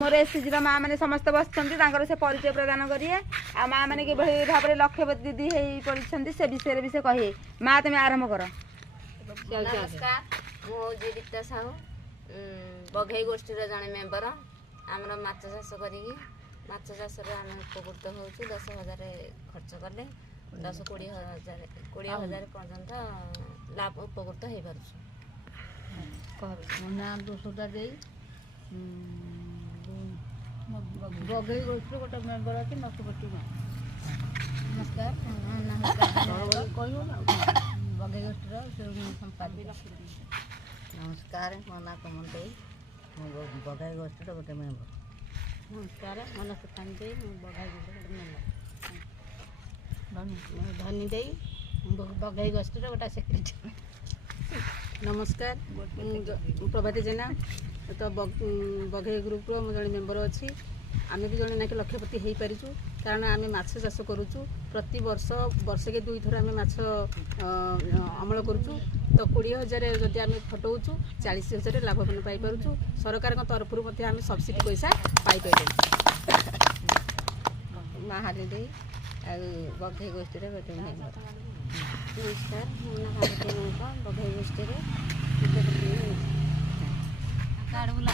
मोर SHG माँ मैंने समस्त बसर से परिचय प्रदान करिए आ माँ मैंने कि भाव में लक्ष्यवती दीदी हो पड़ी से विषय भी से कहे माँ तुम आरंभ कर। नमस्कार मुझे रीता साहू बघई गोष्ठी जड़े मेम्बर आमर माछ चाष करी माछ चाष आम उपकृत हो 10,000 खर्च कले 10-20,000 पर्यंत लाभ उपकृत हो पार। ना दोषा दे बघई गोष्ठी गोटे मेम्बर अच्छे नक्षपति नमस्कार बघई गोष्ठी संपादिका नमस्कार मो ना कमल दे बघई गोष्ठी गोटे मेम्बर। नमस्कार मो ना सुखानी दे बघई गोष्ठी गोटे मेम्बर। धनी दे बघई गोष्ठी गोटे सेक्रेटरी। नमस्कार प्रभाती जेना तो बघई ग्रुप रो जड़े मेम्बर अच्छी आम भी जड़े ना कि लक्ष्यपति हो पारिचु कारण आम माछ चाष करुचु प्रति वर्ष वर्षके 2 थर आम माछ अमल करुचु तो 20,000 जदि आम खटाऊँ 40,000 लाभवान पाइपरु सरकार तरफ आम सब्सिडी पैसा पाइपर। महाली दे बघई गोष्ठी गोटे मेम्बर। नमस्कार मो ना भारती मेम्बर बघई गोष्ठी कार्ड बुला